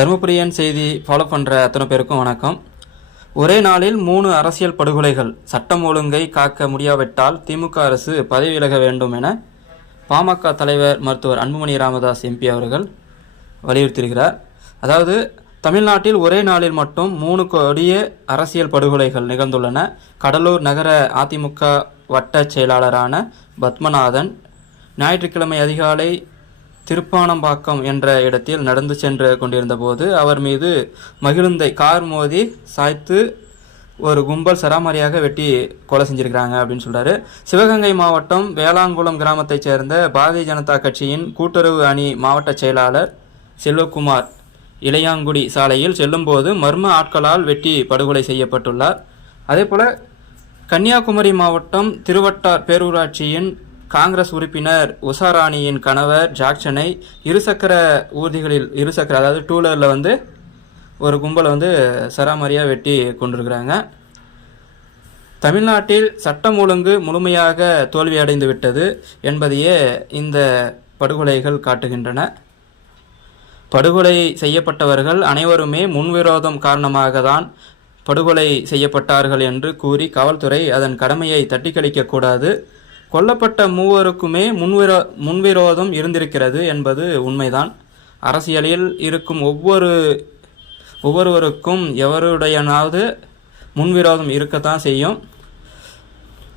தருமபுரியன் செய்தி ஃபாலோ பண்ணுற அத்தனை பேருக்கும் வணக்கம். ஒரே நாளில் 3 அரசியல் படுகொலைகள், சட்டம் ஒழுங்கை காக்க முடியாவிட்டால் திமுக அரசு பதவி விலக வேண்டும் என பாமக தலைவர் மருத்துவர் அன்புமணி ராமதாஸ் எம்பி அவர்கள் வலியுறுத்தியிருக்கிறார். அதாவது தமிழ்நாட்டில் ஒரே நாளில் மட்டும் 3 கொடிய அரசியல் படுகொலைகள் நிகழ்ந்துள்ளன. கடலூர் நகர அதிமுக வட்ட செயலாளரான பத்மநாதன் ஞாயிற்றுக்கிழமை அதிகாலை திருப்பானம்பாக்கம் என்ற இடத்தில் நடந்து சென்று கொண்டிருந்த போது அவர் மீது மகிழுந்தை கார் மோதி சாய்த்து ஒரு கும்பல் சராமரியாக வெட்டி கொலை செஞ்சிருக்கிறாங்க அப்படின்னு சொல்றாரு. சிவகங்கை மாவட்டம் வேளாங்குளம் கிராமத்தைச் சேர்ந்த பாரதிய ஜனதா கட்சியின் கூட்டுறவு அணி மாவட்ட செயலாளர் செல்வகுமார் இளையாங்குடி சாலையில் செல்லும்போது மர்ம ஆட்களால் வெட்டி படுகொலை செய்யப்பட்டுள்ளார். அதேபோல கன்னியாகுமரி மாவட்டம் திருவட்டார் பேரூராட்சியின் காங்கிரஸ் உறுப்பினர் உஷாராணியின் கணவர் ஜாக்சனை இருசக்கர அதாவது டூலரில் ஒரு கும்பலை சராமரியாக வெட்டி கொண்டிருக்கிறாங்க. தமிழ்நாட்டில் சட்டம் ஒழுங்கு முழுமையாக தோல்வியடைந்து விட்டது என்பதையே இந்த படுகொலைகள் காட்டுகின்றன. படுகொலை செய்யப்பட்டவர்கள் அனைவருமே முன்விரோதம் காரணமாக தான் படுகொலை செய்யப்பட்டார்கள் என்று கூறி காவல்துறை அதன் கடமையை தட்டி கழிக்கக்கூடாது. கொல்லப்பட்ட மூவருக்குமே முன்விரோதம் இருந்திருக்கிறது என்பது உண்மைதான். அரசியலில் இருக்கும் ஒவ்வொருவருக்கும் எவருடையனாவது முன்விரோதம் இருக்கத்தான் செய்யும்.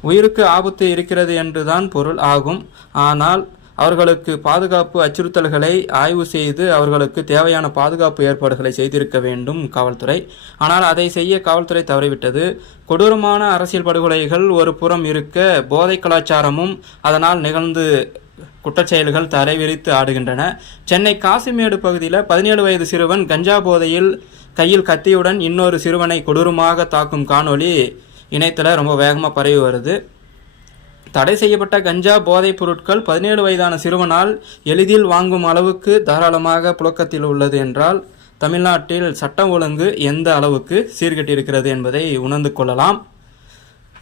உயிருக்கு ஆபத்து இருக்கிறது என்றுதான் பொருள் ஆகும். ஆனால் அவர்களுக்கு பாதுகாப்பு அச்சுறுத்தல்களை ஆய்வு செய்து அவர்களுக்கு தேவையான பாதுகாப்பு ஏற்பாடுகளை செய்திருக்க வேண்டும் காவல்துறை. ஆனால் அதை செய்ய காவல்துறை தவறிவிட்டது. கொடூரமான அரசியல் படுகொலைகள் ஒரு புறம் இருக்க, போதை கலாச்சாரமும் அதனால் நிகழ்ந்து குற்றச்செயல்கள் தரைவிரித்து ஆடுகின்றன. சென்னை காசிமேடு பகுதியில் 17 வயது சிறுவன் கஞ்சா போதையில் கையில் கத்தியுடன் இன்னொரு சிறுவனை கொடூரமாக தாக்கும் காணொளி இணையத்தில் ரொம்ப வேகமாக பரவி வருது. தடை செய்யப்பட்ட கஞ்சா போதைப் பொருட்கள் 17 வயதான சிறுவனால் எளிதில் வாங்கும் அளவுக்கு தாராளமாக புழக்கத்தில் உள்ளது என்றால் தமிழ்நாட்டில் சட்டம் ஒழுங்கு எந்த அளவுக்கு சீர்கெட்டிருக்கிறது என்பதை உணர்ந்து கொள்ளலாம்.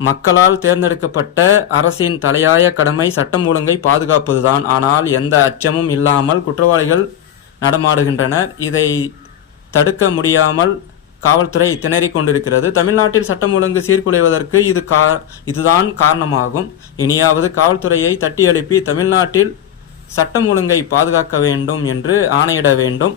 மக்களால் தேர்ந்தெடுக்கப்பட்ட அரசின் தலையாய கடமை சட்டம் ஒழுங்கை பாதுகாப்பதுதான். ஆனால் எந்த அச்சமும் இல்லாமல் குற்றவாளிகள் நடமாடுகின்றனர். இதை தடுக்க முடியாமல் காவல்துறை திணறிக் கொண்டிருக்கிறது. தமிழ்நாட்டில் சட்டம் ஒழுங்கு சீர்குலைவதற்கு இதுதான் காரணமாகும். இனியாவது காவல்துறையை தட்டி எழுப்பி தமிழ்நாட்டில் சட்டம் ஒழுங்கை பாதுகாக்க வேண்டும் என்று ஆணையிட வேண்டும்.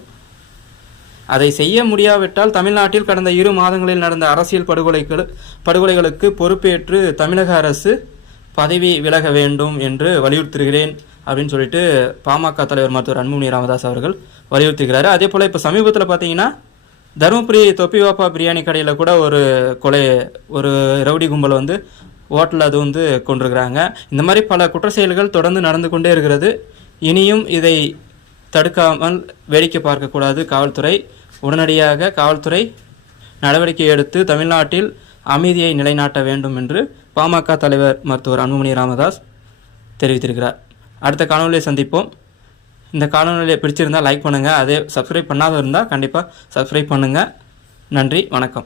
அதை செய்ய முடியாவிட்டால் தமிழ்நாட்டில் கடந்த 2 மாதங்களில் நடந்த அரசியல் படுகொலைகளுக்கு பொறுப்பேற்று தமிழக அரசு பதவி விலக வேண்டும் என்று வலியுறுத்துகிறேன் அப்படின்னு சொல்லிட்டு பாமக தலைவர் மருத்துவர் அன்புமணி ராமதாஸ் அவர்கள் வலியுறுத்துகிறாரு. அதே போல் இப்போ சமீபத்தில் பார்த்தீங்கன்னா தருமபுரி தொப்பி வாப்பா பிரியாணி கடையில் கூட ஒரு ரவுடி கும்பல் ஹோட்டலில் அது கொண்டிருக்கிறாங்க. இந்த மாதிரி பல குற்ற செயல்கள் தொடர்ந்து நடந்து கொண்டே இருக்கிறது. இனியும் இதை தடுக்காமல் வேடிக்கை பார்க்கக்கூடாது காவல்துறை. உடனடியாக காவல்துறை நடவடிக்கை எடுத்து தமிழ்நாட்டில் அமைதியை நிலைநாட்ட வேண்டும் என்று பாமக தலைவர் மருத்துவர் அன்புமணி ராமதாஸ் தெரிவித்திருக்கிறார். அடுத்த காணொலியை சந்திப்போம். இந்த காணொலியை பிடிச்சிருந்தால் லைக் பண்ணுங்கள். அதே சப்ஸ்கிரைப் பண்ணாத இருந்தால் கண்டிப்பாக சப்ஸ்கிரைப் பண்ணுங்கள். நன்றி, வணக்கம்.